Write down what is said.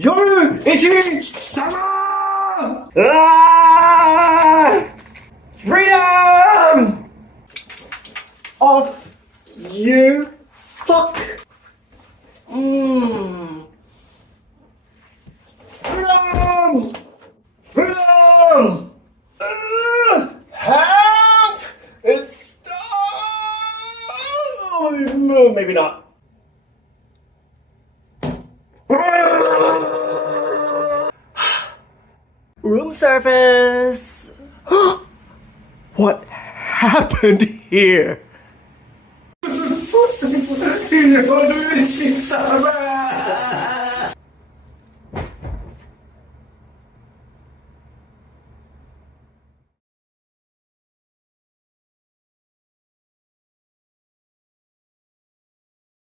Yoruichi! Sama! Ah! Freedom! Off you fuck! Freedom! Freedom! Help! It's no, maybe not. Room service. What happened here? Yoruichi-sama!